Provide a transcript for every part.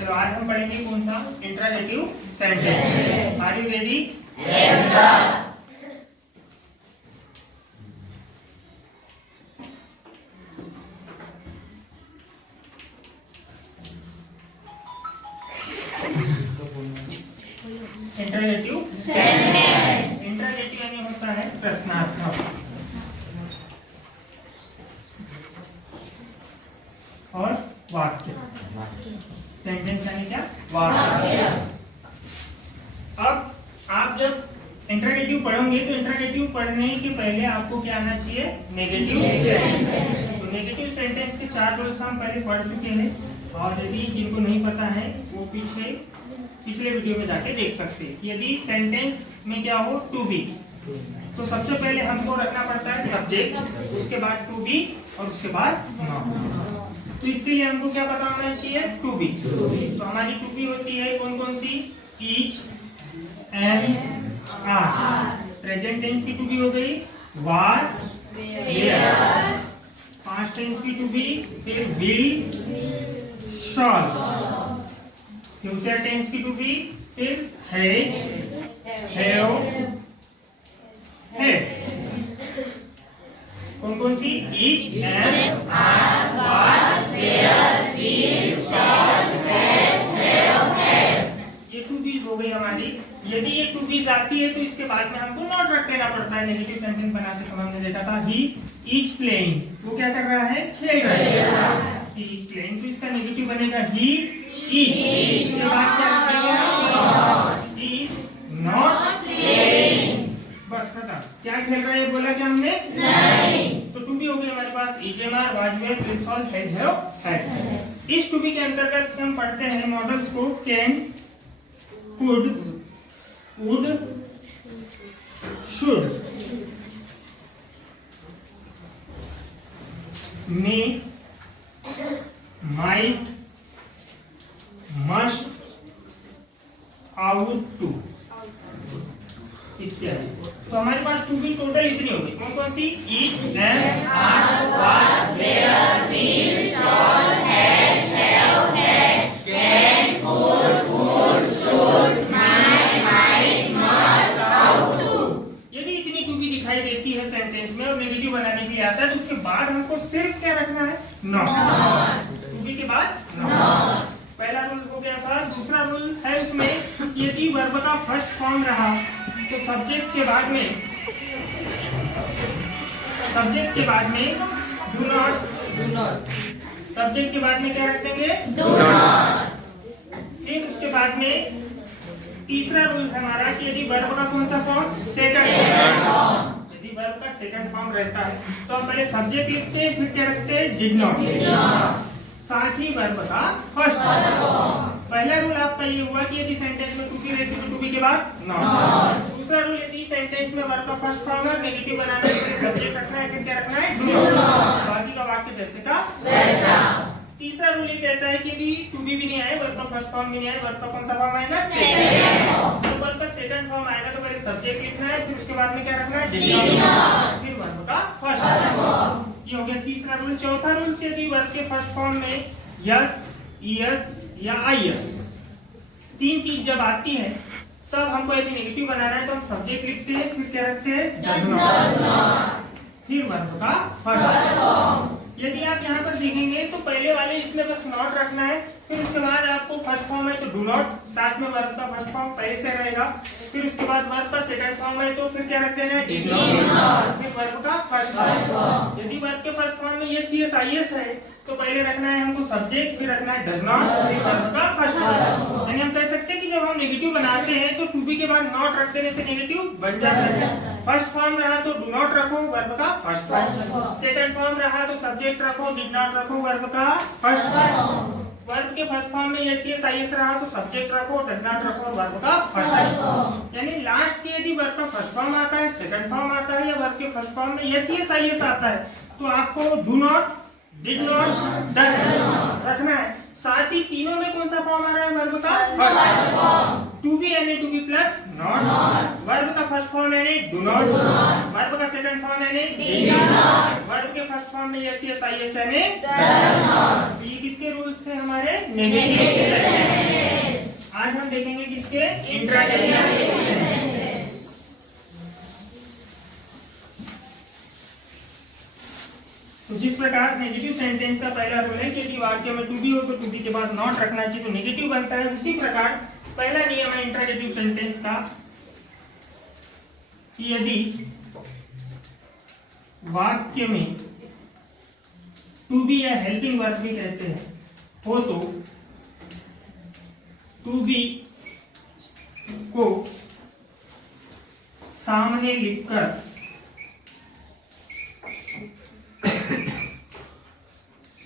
चलो आज हम पढ़ेंगे कौन सा interrogative sentence. Are you ready? Yes sir. Interrogative sentence. Interrogative यानी होता है प्रश्नार्थक और वाक्य। सेंटेंस यानी क्या? वाक्य। अब आप जब इंट्रागेटिव पढ़ोगे तो इंट्रागेटिव पढ़ने के पहले आपको क्या आना चाहिए? Negative sentence. तो नेगेटिव सेंटेंस के 4 रूल्स हम पहले पढ़ चुके हैं, और यदि जिनको नहीं पता है वो पिछले वीडियो में जाके देख सकते हैं। यदि सेंटेंस में क्या हो? टू बी, तो सबसे पहले हमको रखना पड़ता है सब्जेक्ट, उसके बाद टू बी और उसके बाद नाउन। तो इसके लिए हमको क्या पता होना चाहिए? To be. तो हमारी टू बी होती है कौन कौन सी? Is, am, are. Present tense की टू बी हो गई वाज, वेयर। पास्ट टेंस की टू बी फिर विल, शॉल। फ्यूचर टेंस की टू बी फिर हैज, हैव, हैड। कौन कौन सी? Is, am, are, was, were, will, shall, has, have, had. ये टू बीज हो गई हमारी। यदि ये टू बीज आती है तो इसके बाद में हमको नॉट रख देना पड़ता है। नेगेटिव सेंटेंस बनाते समय हमने देखा था ही इज प्लेइंग, वो क्या कर रहा है? खेल रहा है। ही इज प्लेइंग, तो इसका नेगेटिव बनेगा ही इज। इसके बाद क्या बनेगा? He is not playing. बस खत्म। क्या खेल रहा है बोला क्या हमने? नहीं। तो टू बी हो गई हमारे पास is, am, are, was, were, will, shall, has, have, had. इस टू बी के अंतर्गत हम पढ़ते हैं मॉडल्स को can, could, would, should, may, might, must, ought to इत्यादि। तो हमारे पास टू बी टोटल इतनी हो गई। कौन कौन सी? Is, am, are, was, were, will, shall, has, have, had, can, could, would, should, देती है सेंटेंस में और नेगेटिव बनाने के लिए आता है, तो उसके बाद हमको सिर्फ क्या रखना है? नॉट। टू बी के बाद नॉट। पहला रूल हो गया था। दूसरा रूल है उसमें यदि वर्ब का फर्स्ट फॉर्म रहा तो सब्जेक्ट के बाद में डू नॉट। सब्जेक्ट के बाद में क्या रख देंगे? Do not. फिर उसके बाद में तीसरा रूल है हमारा कि यदि वर्ब का कौन सा फॉर्म? Second form. यदि वर्ब का सेकंड फॉर्म रहता है तो हम पहले सब्जेक्ट लिखते हैं, फिर क्या रखते हैं? Did not. साथ ही वर्ब का फर्स्ट फॉर्म। पहला रूल आपका ये हुआ कि यदि सेंटेंस में टू बी रहती है तो टू बी के बाद नॉट। दूसरा रूल यदि सेंटेंस में वर्ब का फर्स्ट फॉर्म है, नेगेटिव बनाना है तो सब्जेक्ट रखना है, फिर क्या रखना है? Do not. बाकी का वाक्य जैसे का वैसा। तीसरा रूल ये कहता है कि यदि टू बी भी नहीं आए, वर्ब का फर्स्ट फॉर्म भी नहीं आए, वर्ब का कौन सा फॉर्म आएगा? Second form. जब वर्ब का सेकंड फॉर्म आएगा तो पहले सब्जेक्ट लिखना है, फिर उसके बाद में क्या रखना है? Did not. फिर वर्ब का फर्स्ट फॉर्म। ये हो गया तीसरा रूल। चौथा रूल से यदि वर्ब के फर्स्ट फॉर्म में यस, ईएस या आईएस तीन चीज जब आती है तब हमको यदि नेगेटिव बनाना है तो हम सब्जेक्ट लिखते हैं, फिर क्या रखते हैं? Does not. फिर वर्ब का फर्स्ट फॉर्म। यदि आप यहाँ पर देखेंगे तो पहले वाले इसमें बस नॉट रखना है, फिर उसके बाद आपको फर्स्ट फॉर्म है तो डू नॉट, साथ में वर्ब का फर्स्ट फॉर्म पहले से रहेगा, फिर उसके बाद वर्ब का सेकंड फॉर्म है तो फिर क्या रखते हैं? Did not. फिर वर्ब का फर्स्ट फॉर्म। यदि वर्ब के फर्स्ट फॉर्म में यस, ईएस, आईएस है तो पहले रखना है हमको सब्जेक्ट, फिर रखना है डज नॉट, फिर वर्ब का फर्स्ट फॉर्म। यानी हम कह सकते हैं कि जब हम नेगेटिव बनाते हैं तो टू बी के बाद नॉट रख देने से नेगेटिव बन जाता है। फर्स्ट फॉर्म रहा तो डू नॉट रखो, वर्ब का फर्स्ट फॉर्म। सेकंड फॉर्म रहा तो सब्जेक्ट रखो, डिड नॉट रखो, वर्ब का फर्स्ट फॉर्म। वर्ब के फर्स्ट फॉर्म में यस, ईएस, आईएस रहा तो सब्जेक्ट रखो, डज नॉट रखो, वर्ब का फर्स्ट फॉर्म। यानी लास्ट के यदि वर्ब का फर्स्ट फॉर्म आता है, सेकंड फॉर्म आता है या वर्ब के फर्स्ट फॉर्म में यस, ईएस, आईएस आता है तो आपको do not, did not, does not रखना है। साथ ही तीनों में कौन सा फॉर्म आ रहा है? वर्ब का फर्स्ट फॉर्म। टू बी यानी to be plus not, verb का फर्स्ट फॉर्म यानी डू नॉट, वर्ब का सेकंड फॉर्म यानी डिड नॉट, वर्ब के फर्स्ट फॉर्म में यस, ईएस, आईएस यानी डज नॉट। ये किसके रूल्स थे? हमारे नेगेटिव। आज हम देखेंगे किसके इंट्रागेटिव। तो जिस प्रकार नेगेटिव सेंटेंस का पहला रूल है कि यदि वाक्य में टू बी हो तो टू बी के बाद नॉट रखना चाहिए तो नेगेटिव बनता है, उसी प्रकार पहला नियम है इंट्रागेटिव सेंटेंस का कि यदि वाक्य में टू बी या हेल्पिंग वर्ब भी कहते हैं हो तो टू बी को सामने लिखकर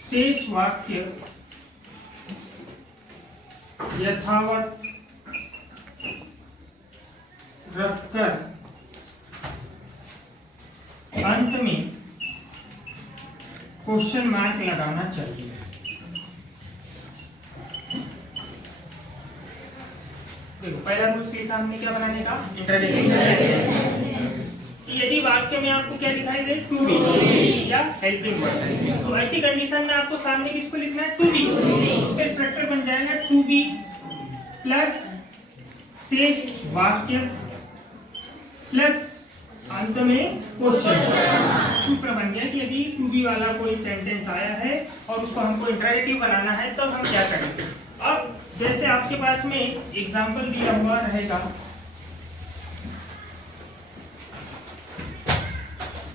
शेष वाक्य यथावत रखकर अंत में क्वेश्चन मार्क लगाना चाहिए। देखो पहला रूल सीखा हमने क्या बनाने का, इंट्रागेटिव। यदि वाक्य में आपको क्या दिखाई दे, टू बी या हेल्पिंग वर्ब, तो ऐसी कंडीशन में आपको सामने किसको लिखना है, टू बी। उसका स्ट्रक्चर बन जाएगा टू बी प्लस शेष वाक्य प्लस अंत में क्वेश्चन। सूत्र बन गया कि यदि टू बी वाला कोई सेंटेंस आया है और उसको हमको इंट्रागेटिव बनाना है तब हम क्या करेंगे। अब जैसे आपके पास में एग्जाम्पल दिया हुआ रहेगा,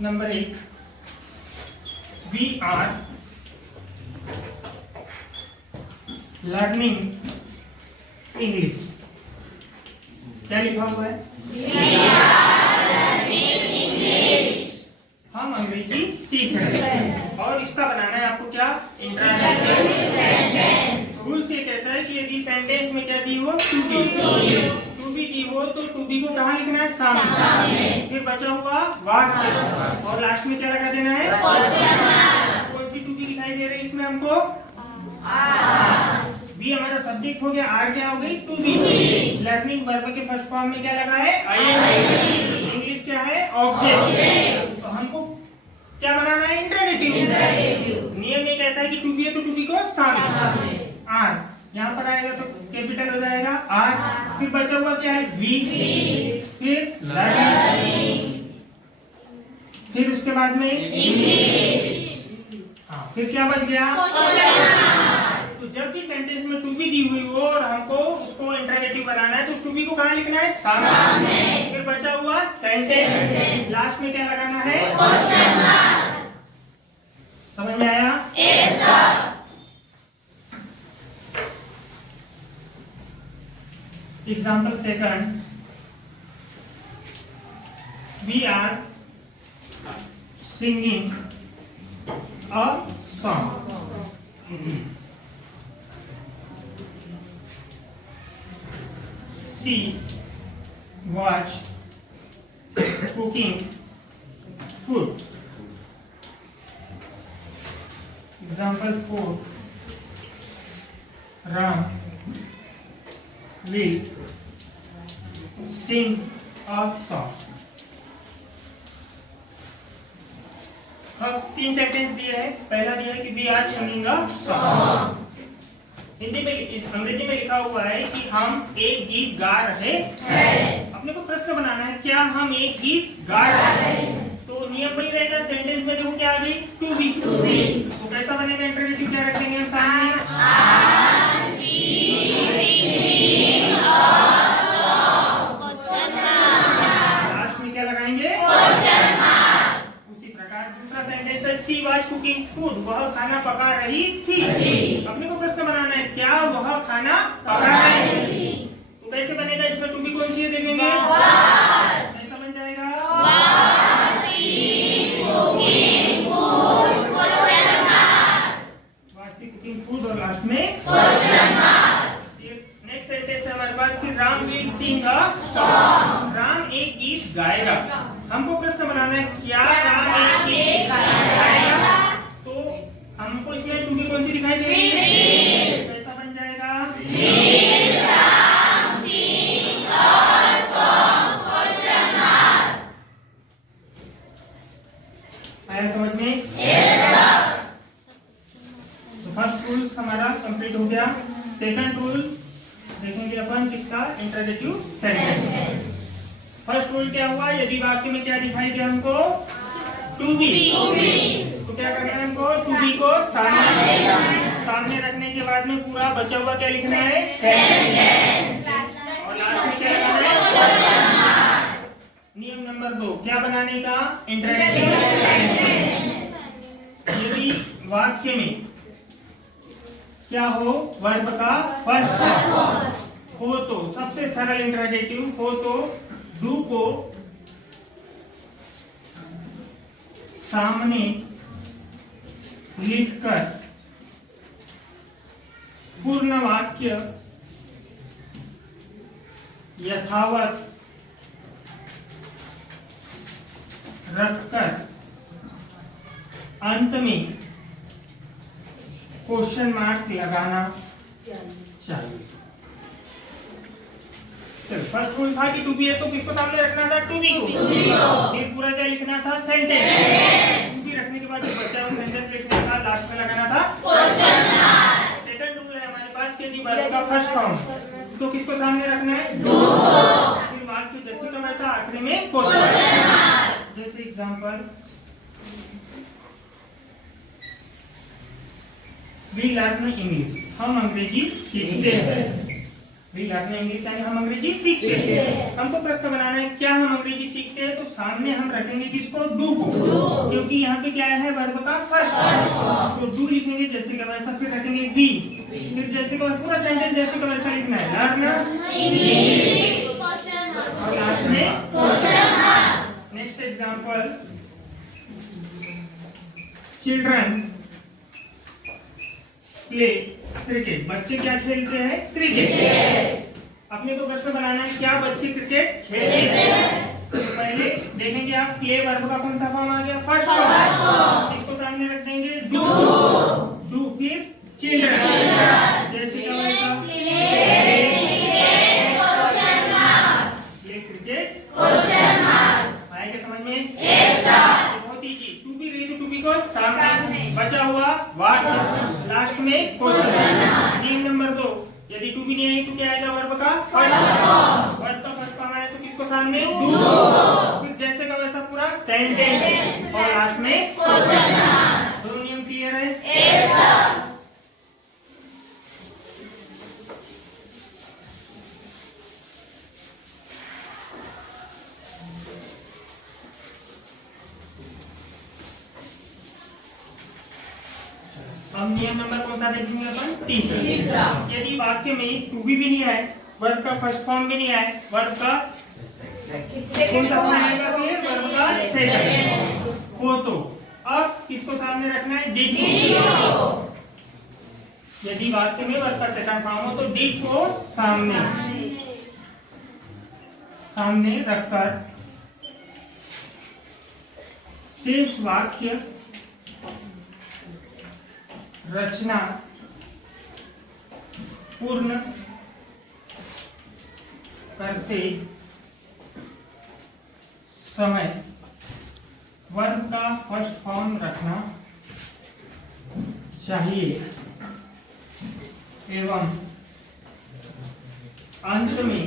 number 1, we are learning English। क्या लिखा हुआ है, हम अंग्रेजी सीख रहे हैं और इसका बनाना है आपको क्या, इंट्रागेटिव सेंटेंस। रूल्स ये कहता है कि यदि सेंटेंस में क्या दी हो, टू बी दी हो तो टू बी को कहाँ लिखना है, सामने। फिर बचा हुआ वाक्य और लास्ट में क्या लगा देना है, कौन सी टू बी दिखाई दे रही है इसमें हमको, बी हमारा सब्जेक्ट हो गया, आर क्या हो गई, टू बी। लर्निंग वर्ब के फर्स्ट फॉर्म में क्या लगा है, आई। इंग्लिश क्या है, ऑब्जेक्ट। तो हमको क्या बनाना है, इंट्रागेटिव। नियम ये कहता है कि टू बी है तो टू बी को सामने, आर यहाँ पर आएगा तो कैपिटल हो जाएगा आर। फिर बचा हुआ क्या है, वी। फिर लर्निंग, फिर उसके बाद में इंग्लिश। हाँ, फिर क्या बच गया, तो जब भी सेंटेंस में टू बी दी हुई हो और हमको उसको इंट्रागेटिव बनाना है तो टू बी को कहाँ लिखना है, सामने। फिर बचा हुआ सेंटेंस, लास्ट में क्या लगाना है, क्वेश्चन मार्क। समझ में आया, yes sir. Example second, we are singing a song। She was cooking food। Example 4, Ram will sing a song। अब 3 सेंटेंस दिए हैं। पहला दिया है कि we are singing a song. Hindi में, अंग्रेजी में लिखा हुआ है कि हम एक गीत गा रहे हैं। अपने को प्रश्न बनाना है, क्या हम एक गीत गा रहे हैं। तो नियम वही रहेगा, सेंटेंस में देखो क्या आ गई, टू बी। तो कैसा बनेगा, इंट्रागेटिव क्या रखेंगे हम सामने, शी वाज कुकिंग फूड, वह खाना पका रही थी। अपने को प्रश्न बनाना है, क्या वह खाना पका रही थी। तो कैसे बनेगा, इसमें टू बी कौन सी देखेंगे, कैसा बन जाएगा, वासी कुकिंग फूड और लास्ट में क्वेश्चन मार्क। नेक्स्ट सेंटेंस है हमारे पास कि Ram will sing a song. Ram एक गीत गाएगा। हमको प्रश्न बनाना है, क्या राम एक गीत गाएगा। तो हमको इसमें टू बी कौन सी दिखाई दे रही है, कैसा बन जाएगा, राम सिंग अ सॉन्ग, क्वेश्चन मार्क। आया समझ में, यस सर। तो फर्स्ट रूल हमारा कंप्लीट हो गया। सेकंड रूल देखेंगे अपन किसका इंटरोगेटिव सेंटेंस। फर्स्ट रूल क्या हुआ, यदि वाक्य में क्या दिखाई दिया हमको, टू बी, तो क्या करना है हमको, टू बी को सामने रखने के बाद में पूरा बचा हुआ क्या लिखना है, और लास्ट में क्या लिखना है। नियम नंबर 2 क्या बनाने का, इंटरोगेटिव सेंटेंस। यदि वाक्य में क्या हो, वर्ब का फर्स्ट हो तो सबसे सरल इंटरोगेटिव हो तो डू को सामने लिखकर पूर्ण वाक्य यथावत रखकर अंत में क्वेश्चन मार्क लगाना चाहिए। फर्स्ट रूल था कि टू बी है तो किसको सामने रखना था, टू बी को। फिर पूरा क्या लिखना था, सेंटेंस। टू बी रखने के बाद जो बचा हुआ सेंटेंस लिखना था, लास्ट में लगाना था क्वेश्चन मार्क। सेकंड रूल है हमारे पास कि यदि वर्ब का फर्स्ट फॉर्म तो किसको सामने रखना है, डू। फिर वाक्य जैसे का वैसा आखिरी में क्वेश्चन मार्क। जैसे एग्जांपल, वी लर्न इंग्लिश, हम अंग्रेजी सीखते हैं। वी लर्न इंग्लिश यानी हम अंग्रेजी सीखते हैं। हमको प्रश्न बनाना है क्या हम अंग्रेजी सीखते हैं, तो सामने हम रखेंगे किसको, डू को, क्योंकि यहाँ पे क्या है, वर्ब का फर्स्ट। तो डू लिखेंगे जैसे का वैसा, फिर रखेंगे वी, फिर जैसे का पूरा सेंटेंस जैसे का वैसा लिखना है, लर्न इंग्लिश, और लास्ट में question mark. Next example, children play cricket, बच्चे क्या खेलते हैं, क्रिकेट। अपने को प्रश्न बनाना है क्या बच्चे क्रिकेट खेलते हैं। तो पहले देखेंगे आप, प्ले वर्ब का कौन सा फॉर्म आ गया, फर्स्ट फॉर्म। इसको सामने रख देंगे डू, डू फिर चिल्ड्रन, जैसे का वैसा प्ले क्रिकेट क्वेश्चन मार्क। आएगा समझ में, बहुत इजी। टू बी रही तो टू बी को सामने, बचा हुआ वाक्य लास्ट में क्वेश्चन। नियम नंबर 2, यदि टू भी नहीं आई तो क्या आएगा, वर्ब का फर्स्ट फॉर्म। वर्ब का फर्स्ट फॉर्म आया तो किसको सामने, डू, फिर जैसे का वैसा पूरा सेंटेंस, और लास्ट में क्वेश्चन मार्क। दोनों नियम क्लियर है? Yes sir. अब नियम नंबर कौन सा देखेंगे अपन, तीसरा। यदि वाक्य में टू बी भी नहीं आए, वर्ब का फर्स्ट फॉर्म भी नहीं आए, वर्ब का कौन सा फॉर्म आएगा, वर्ब का सेकंड हो तो अब किसको सामने रखना है, डिड को। यदि वाक्य में वर्ब का सेकंड फॉर्म हो तो डिड को सामने रखकर शेष वाक्य रचना पूर्ण करते समय वर्ब का फर्स्ट फॉर्म रखना चाहिए एवं अंत में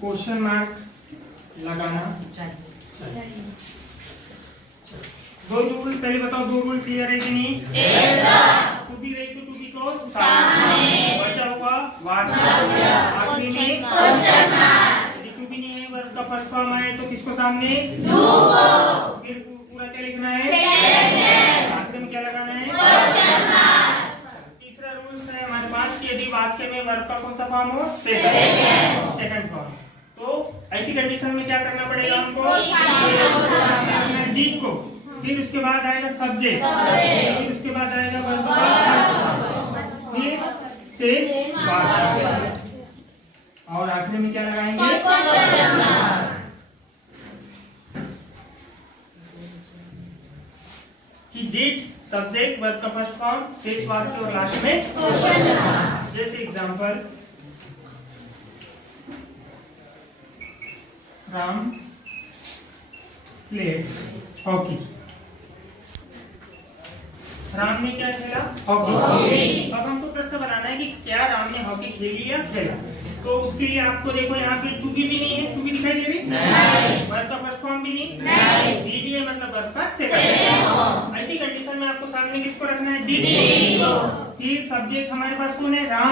क्वेश्चन मार्क लगाना चाहिए। दो रूल पहले बताओ, दो रूल क्लियर है कि नहीं? टू बी रही तो टू बी को सामने, बचा हुआ वाक्य आखिरी में क्वेश्चन मार्क। यदि टू बी नहीं है, वर्ब का फर्स्ट फॉर्म आए तो किसको सामने, डू को, फिर पूरा क्या लिखना है, सेंटेंस, आखिरी में क्या लगाना है, क्वेश्चन मार्क। तीसरा रूल है हमारे पास कि यदि वाक्य में वर्ब का कौन सा फॉर्म हो, सेकंड फॉर्म, तो ऐसी कंडीशन में क्या करना पड़ेगा हमको, डीप को, फिर उसके बाद आएगा सब्जेक्ट, फिर उसके बाद आएगा वर्ब, फिर शेष वाक्य, और आखिर में क्या लगाएंगे, कि डिड सब्जेक्ट वर्ब का फर्स्ट फॉर्म शेष वाक्य और लास्ट में क्वेश्चन। जैसे example, Ram played hockey, Ram ने क्या खेला, हॉकी। अब हमको प्रश्न बनाना है कि क्या राम राम ने हॉकी खेली या खेला। तो उसके लिए आपको देखो यहाँ पे टू बी भी नहीं है, टू बी दिखाई दे रही नहीं, वर्ब का फर्स्ट फॉर्म भी नहीं, डीड है मतलब वर्ब का सेकंड फॉर्म। ऐसी कंडीशन में आपको सामने किसको रखना है, डीड को। फिर सब्जेक्ट हमारे पास कौन है, राम।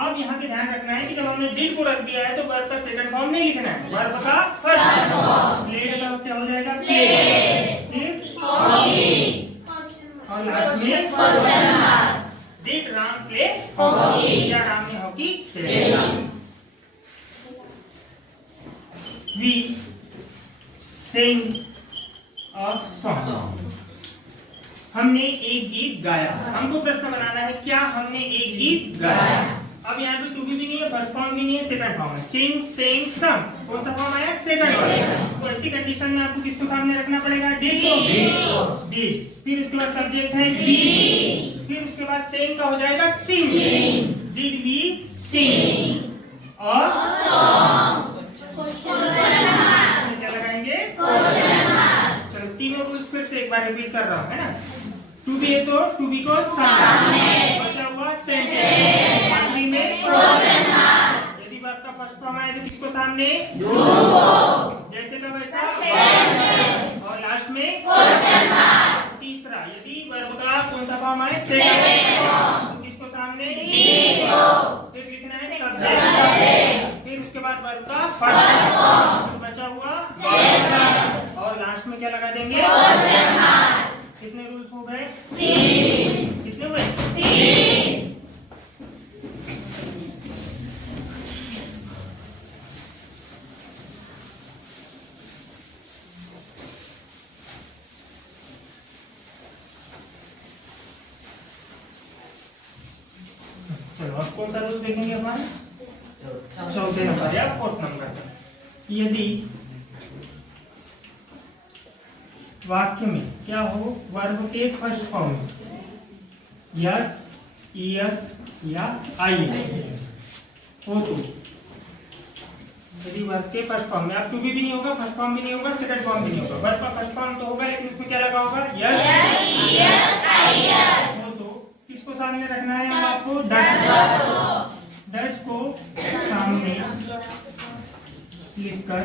अब यहाँ पे ध्यान रखना है कि जब हमने डीड को रख दिया है तो वर्ब का सेकंड फॉर्म नहीं लिखना है, वर्ब का फर्स्ट फॉर्म। प्लेड का क्या हो जाएगा, प्लेड। फिर और लास्ट में question mark. Did Ram play hockey, या राम ने हॉकी खेला। वी सिंग अ सॉन्ग, हमने एक गीत गाया। हमको प्रश्न बनाना है क्या हमने एक गीत गाया। अब यहाँ पे टू बी भी नहीं है, फर्स्ट फॉर्म भी नहीं है, सेकंड फॉर्म है, सिंग सेइंग सम। कौन सा फॉर्म आया, सेकंड फॉर्म। तो ऐसी कंडीशन में आपको किसको सामने रखना पड़ेगा, डिड को। डिड। फिर उसके बाद सब्जेक्ट है बी, फिर उसके बाद सेइंग का हो जाएगा सिंग। डिड वी सिंग और सॉन्ग, क्या लगाएंगे, क्वेश्चन मार्क। चलो तीनों रूल्स फिर से एक बार रिपीट कर रहा हूं, है ना। टू बी है तो टू बी को सामने, बचा हुआ सेंटेंस, बाकी में क्वेश्चन मार्क। यदि वर्ब का फर्स्ट फॉर्म आए तो किसको सामने, डू को, जैसे का वैसा सेंटेंस, और लास्ट में क्वेश्चन मार्क। तीसरा, यदि वर्ब का कौन सा फॉर्म आए, सेकंड फॉर्म, तो किसको सामने, डी को। फिर लिखना है सब्जेक्ट, फिर उसके बाद वर्ब का फर्स्ट फॉर्म, बचा हुआ सेंटेंस, और लास्ट में क्या लगा देंगे, क्वेश्चन मार्क। कितने रूल्स हो गए, 3। कितने हुए, 3। चलो अब कौन सा रूल देखेंगे हमारे, चौथे नंबर या फोर्थ नंबर। यदि वाक्य में क्या हो, वर्ब के फर्स्ट फॉर्म यस, ईएस या आई हो, तो यदि वर्ब के फर्स्ट फॉर्म में, अब टू बी भी नहीं होगा, फर्स्ट फॉर्म भी नहीं होगा, सेकंड फॉर्म भी नहीं होगा, वर्ब का फर्स्ट फॉर्म तो होगा लेकिन उसमें क्या लगा होगा, यस, ईएस, आई हो, तो किसको सामने रखना है आपको, डज को सामने लिखकर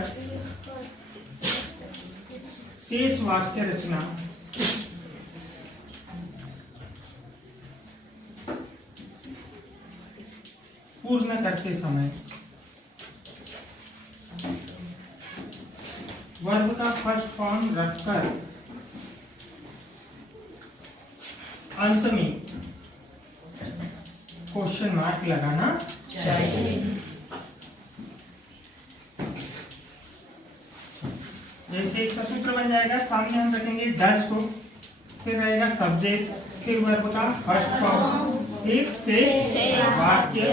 शेष वाक्य रचना पूर्ण करते समय वर्ब का फर्स्ट फॉर्म रखकर अंत में क्वेश्चन मार्क लगाना चाहिए। जैसे इसका सूत्र बन जाएगा, सामने हम रखेंगे डज को, फिर रहेगा सब्जेक्ट, फिर वर्ब का फर्स्ट फॉर्म, फिर से वाक्य,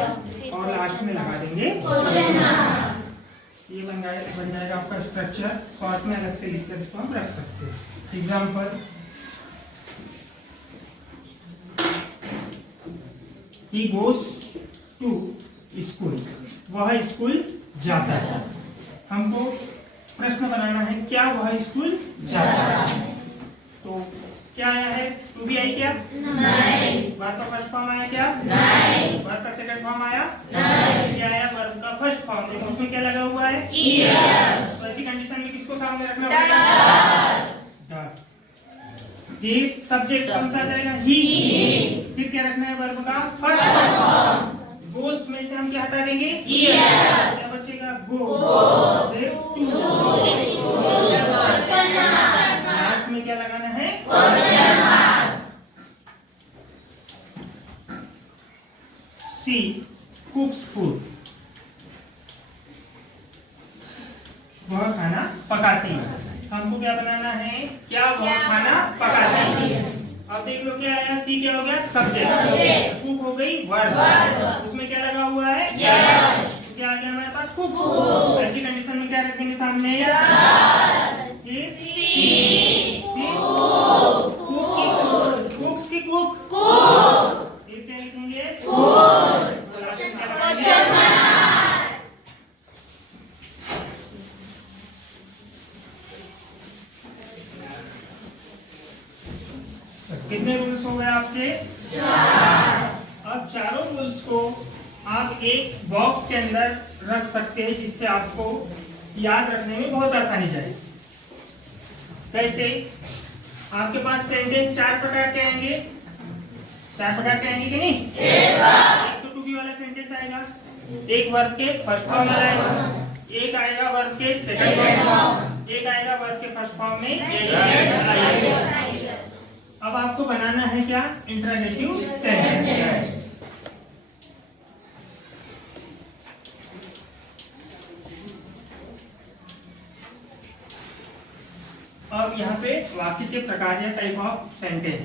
और लास्ट में लगा देंगे क्वेश्चन मार्क। ये बन जाएगा आपका स्ट्रक्चर। शॉर्ट में अलग से लिखकर इसको हम रख सकते हैं। Example, he goes to school, वह स्कूल जाता है। हमको प्रश्न बनाना है क्या वह स्कूल जाता है। तो क्या आया है, टू बी आई क्या, नहीं। वर्ब का फर्स्ट फॉर्म आया क्या, नहीं। वर्ब का सेकंड फॉर्म आया, नहीं। क्या आया, वर्ब का फर्स्ट फॉर्म, लेकिन उसमें क्या लगा हुआ है, यस। तो ऐसी कंडीशन में किसको सामने रखना पड़ेगा, डज। फिर सब्जेक्ट कौन सा जाएगा, ही। फिर क्या रखना है, वर्ब का फर्स्ट फॉर्म। गोस में से हम क्या हटा देंगे, यस। क्या बचेगा, गो। फिर टू, लास्ट में क्या लगाना है, क्वेश्चन मार्क। सी कुक्स फूड, वह खाना पकाती है। हमको क्या बनाना है, क्या वह खाना पकाती है। अब देख लो क्या आया, सी क्या हो गया, सब्जेक्ट, कुक हो गई वर्ब, उसमें क्या लगा हुआ है, यस। तो क्या आ गया हमारे पास, कुक। ऐसी कंडीशन में क्या रखेंगे सामने, कुक्स की कुक, फिर क्या लिखेंगे, कितने रूल्स हो गए आपके, 4। अब अब चारों रूल्स को आप एक बॉक्स के अंदर रख सकते हैं, जिससे आपको याद रखने में बहुत आसानी जाएगी। कैसे? आपके पास सेंटेंस 4 प्रकार के आएंगे, 4 प्रकार के आएंगे कि नहीं? एक तो टू बी वाला सेंटेंस आएगा, एक वर्ब के फर्स्ट फॉर्म में आएगा, एक आएगा वर्ब के सेकंड फॉर्म, एक आएगा वर्ब के फर्स्ट फॉर्म में। अब आपको बनाना है क्या? Interrogative sentence. अब यहाँ पे वाक्य के प्रकार या टाइप ऑफ सेंटेंस।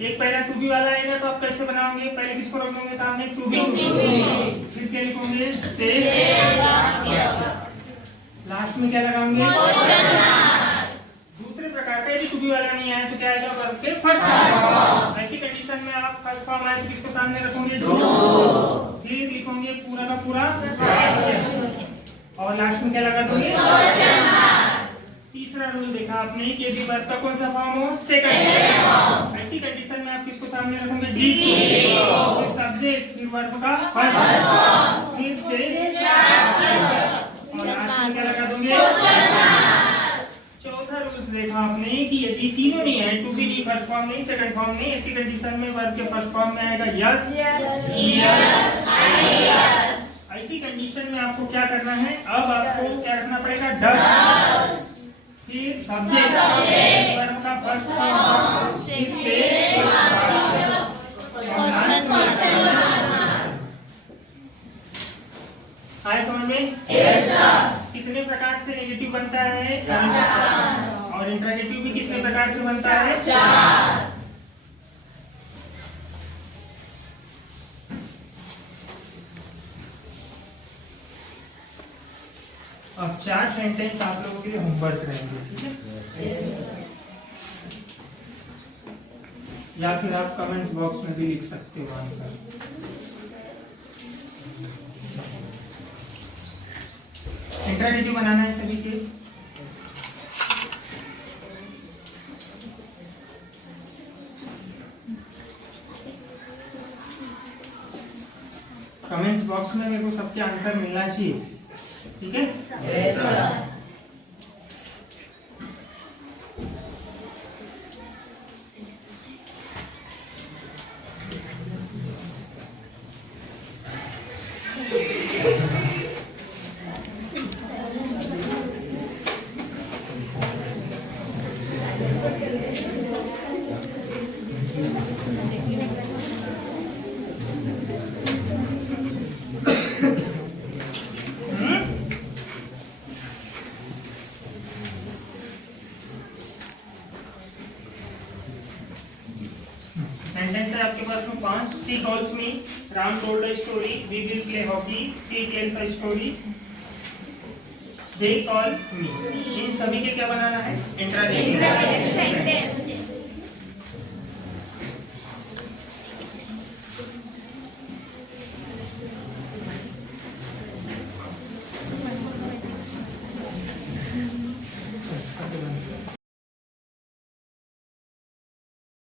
एक पहला टू बी वाला आएगा तो आप कैसे बनाओगे? पहले किसको रखोगे सामने? To be. फिर क्या लिखोगे? से। लास्ट में क्या लगाओगे? दूसरे प्रकार का यदि टू बी वाला नहीं आया तो क्या आएगा? वर्ब के फर्स्ट फॉर्म। ऐसी कंडीशन में आप फर्स्ट फॉर्म आए तो किसको सामने रखोगे? डू। फिर लिखोगे पूरा का पूरा और लास्ट में क्या लगा दोगे? तीसरा रूल देखा आपने कि यदि वर्ब का कौन सा फॉर्म हो? Second form. ऐसी कंडीशन में आप किसको सामने रखोगे? डी। फिर सब्जेक्ट, फिर वर्ब का फर्स्ट फॉर्म, फिर से और लास्ट में क्या लगा दोगे? चौथा रूल्स देखा आपने कि यदि तीनों नहीं है, टू बी नहीं, फर्स्ट फॉर्म नहीं, सेकंड फॉर्म नहीं, ऐसी कंडीशन में वर्ब के फर्स्ट फॉर्म में आएगा यस, ऐसी कंडीशन में आपको क्या करना है? अब आपको क्या रखना पड़ेगा? डज। फिर सब्जेक्ट, वर्ब का फर्स्ट फॉर्म, फिर से आया समझ में? कितने प्रकार से नेगेटिव बनता है? और इंट्रोगेटिव भी कितने प्रकार से बनता है? 4। अब 4 सेंटेंस आप लोगों के लिए होमवर्क रहेंगे, ठीक है? या फिर आप कमेंट बॉक्स में भी लिख सकते हो आंसर। इंट्रोगेटिव बनाना है सभी के। कमेंट्स बॉक्स में मेरे को सबके आंसर मिलना चाहिए, ठीक है? yes, sir. सेंटेंस है आपके पास में 5। She calls me, Ram told a story, we will play hockey, she tells a story, they call me. इन सभी के क्या बनाना है? Interrogative sentence.